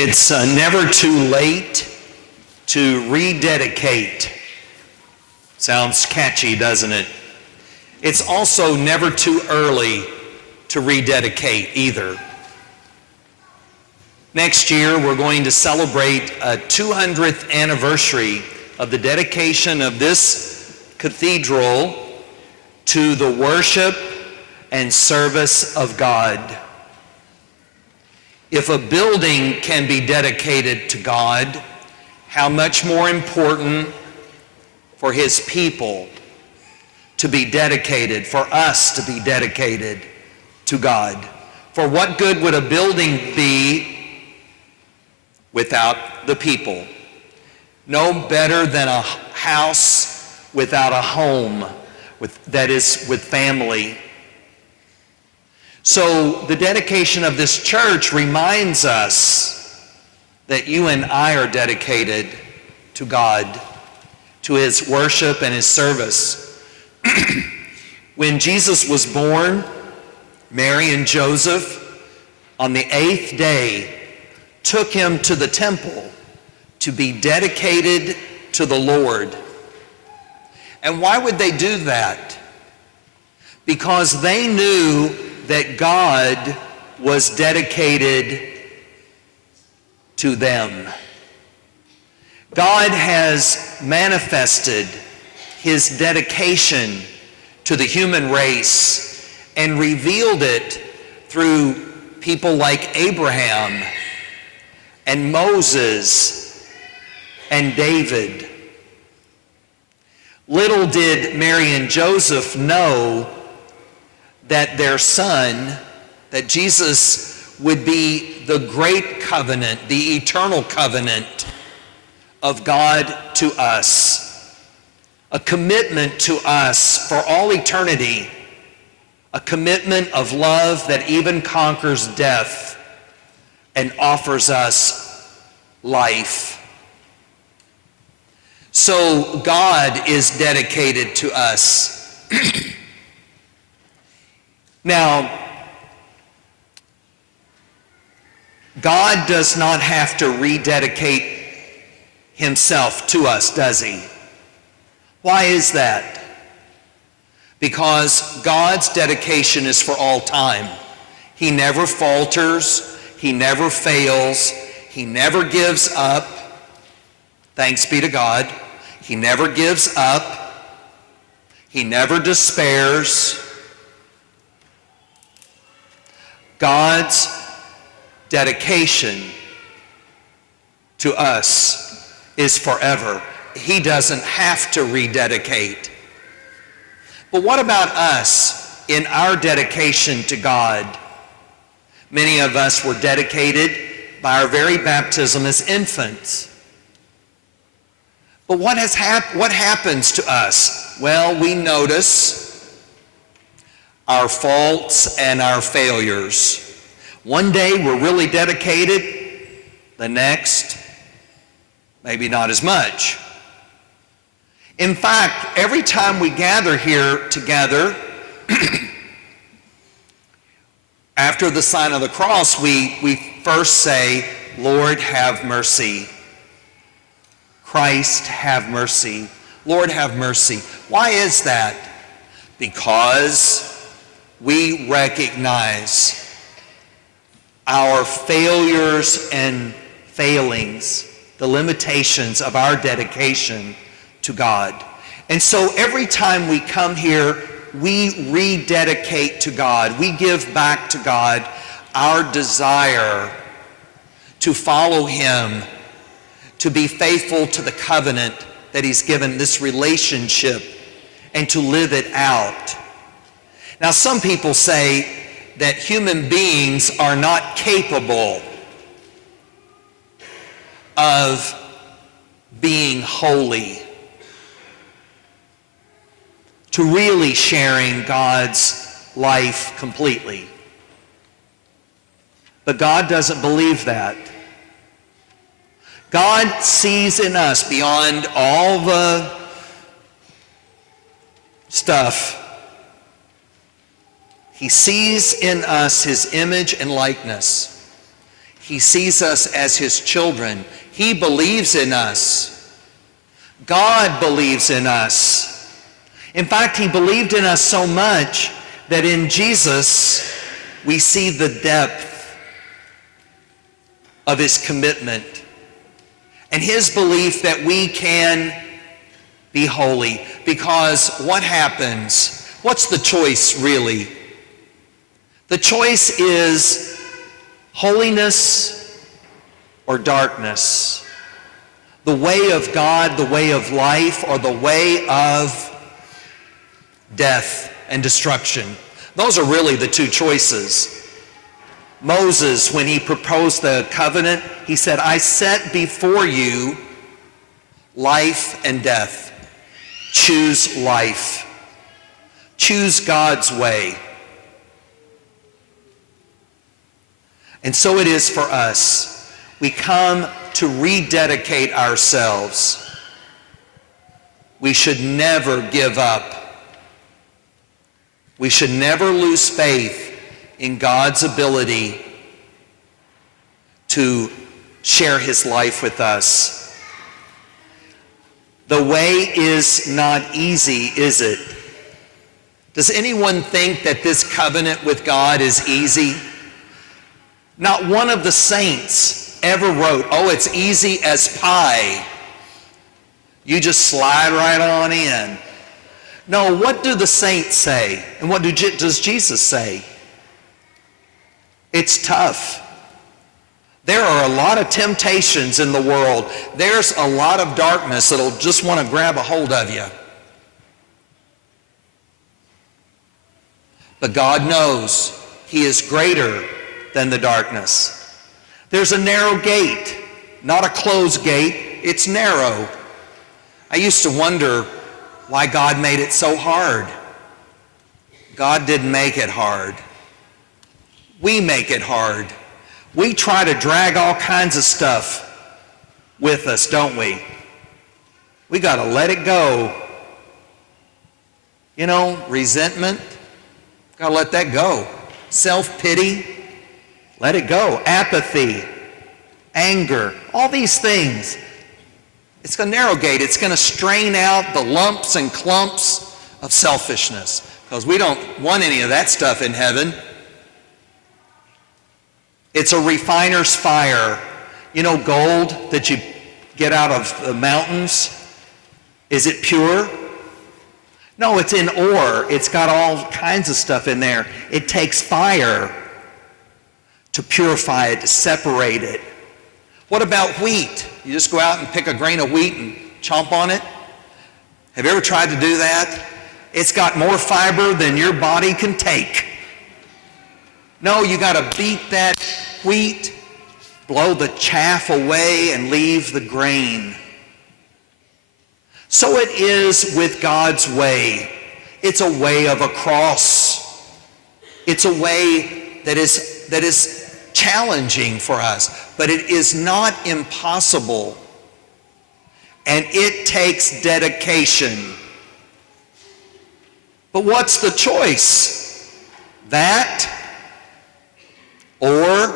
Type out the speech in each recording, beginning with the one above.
It's never too late to rededicate. Sounds catchy, doesn't it? It's also never too early to rededicate either. Next year, we're going to celebrate a 200th anniversary of the dedication of this cathedral to the worship and service of God. If a building can be dedicated to God, how much more important for His people to be dedicated, for us to be dedicated to God. For what good would a building be without the people? No better than a house without a home, that is, with family. So the dedication of this church reminds us that you and I are dedicated to God, to His worship and His service. When Jesus was born, Mary and Joseph, on the 8th day, took Him to the temple to be dedicated to the Lord. And why would they do that? Because they knew that God was dedicated to them. God has manifested His dedication to the human race and revealed it through people like Abraham and Moses and David. Little did Mary and Joseph know that their son, that Jesus would be the great covenant, the eternal covenant of God to us, a commitment to us for all eternity, a commitment of love that even conquers death and offers us life. So God is dedicated to us. Now, God does not have to rededicate Himself to us, does He? Why is that? Because God's dedication is for all time. He never falters. He never fails. He never gives up. Thanks be to God. He never gives up. He never despairs. God's dedication to us is forever. He doesn't have to rededicate. But what about us in our dedication to God? Many of us were dedicated by our very baptism as infants. But what happens to us? Well, we notice our faults and our failures. One day we're really dedicated, the next, maybe not as much. In fact, every time we gather here together, after the sign of the cross, we first say, Lord, have mercy. Christ, have mercy. Lord, have mercy. Why is that? Because we recognize our failures and failings, the limitations of our dedication to God. And so every time we come here, we rededicate to God. We give back to God our desire to follow Him, to be faithful to the covenant that He's given, this relationship, and to live it out. Now, some people say that human beings are not capable of being holy, to really sharing God's life completely. But God doesn't believe that. God sees in us, beyond all the stuff, He sees in us His image and likeness. He sees us as his children. He believes in us. God believes in us. In fact, he believed in us so much that in Jesus we see the depth of his commitment and his belief that we can be holy. Because what happens? What's the choice really? The choice is holiness or darkness. The way of God, the way of life, or the way of death and destruction. Those are really the two choices. Moses, when he proposed the covenant, he said, I set before you life and death. Choose life. Choose God's way. And so it is for us. We come to rededicate ourselves. We should never give up. We should never lose faith in God's ability to share his life with us. The way is not easy, is it? Does anyone think that this covenant with God is easy? Not one of the saints ever wrote, oh, it's easy as pie. You just slide right on in. No, what do the saints say? And what does Jesus say? It's tough. There are a lot of temptations in the world. There's a lot of darkness that'll just want to grab a hold of you. But God knows he is greater than the darkness. There's a narrow gate, not a closed gate. It's narrow. I used to wonder why God made it so hard. God didn't make it hard. We make it hard. We try to drag all kinds of stuff with us, don't we? We got to let it go. You know, resentment, got to let that go. Self-pity, let it go. Apathy, anger, all these things. It's a narrow gate. It's going to strain out the lumps and clumps of selfishness, because we don't want any of that stuff in heaven. It's a refiner's fire. You know, gold that you get out of the mountains? Is it pure? No, it's in ore. It's got all kinds of stuff in there. It takes fire to purify it, to separate it. What about wheat? You just go out and pick a grain of wheat and chomp on it? Have you ever tried to do that? It's got more fiber than your body can take. No, you got to beat that wheat, blow the chaff away, and leave the grain. So it is with God's way. It's a way of a cross. It's a way that is challenging for us, but it is not impossible. And it takes dedication. But what's the choice? That or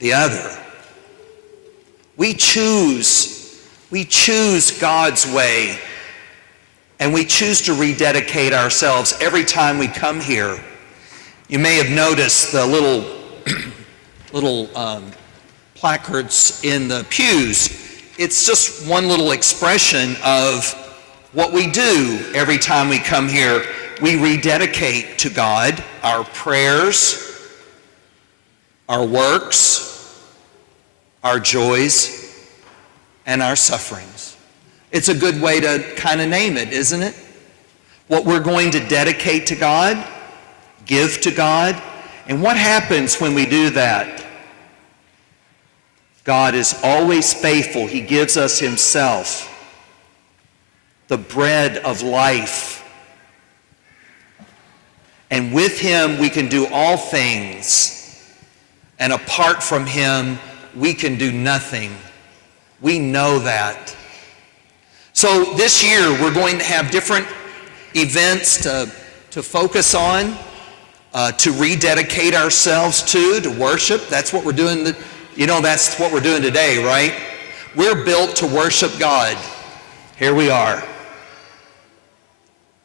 the other? We choose God's way, and we choose to rededicate ourselves every time we come here. You may have noticed the little placards in the pews. It's just one little expression of what we do every time we come here. We rededicate to God our prayers, our works, our joys, and our sufferings. It's a good way to kind of name it, isn't it? What we're going to dedicate to God, give to God. And what happens when we do that? God is always faithful. He gives us himself, the bread of life. And with him we can do all things. And apart from him, we can do nothing. We know that. So this year we're going to have different events to focus on. to rededicate ourselves to worship. That's what we're doing. That's what we're doing today, right? We're built to worship God. Here we are.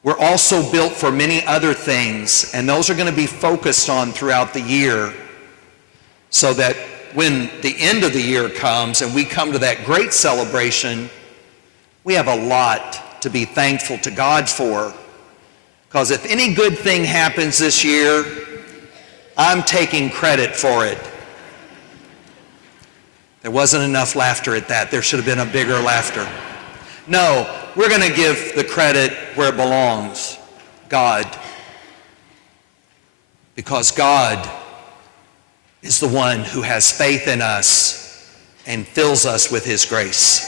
We're also built for many other things, and those are going to be focused on throughout the year, so that when the end of the year comes and we come to that great celebration, we have a lot to be thankful to God for. Because if any good thing happens this year, I'm taking credit for it. There wasn't enough laughter at that. There should have been a bigger laughter. No, we're going to give the credit where it belongs. God. Because God is the one who has faith in us and fills us with his grace.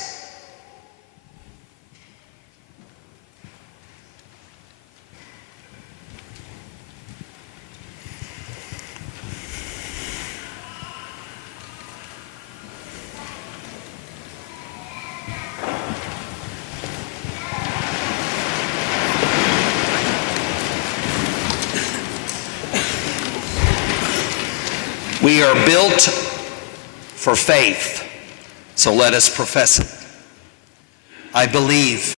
We are built for faith, so let us profess it. I believe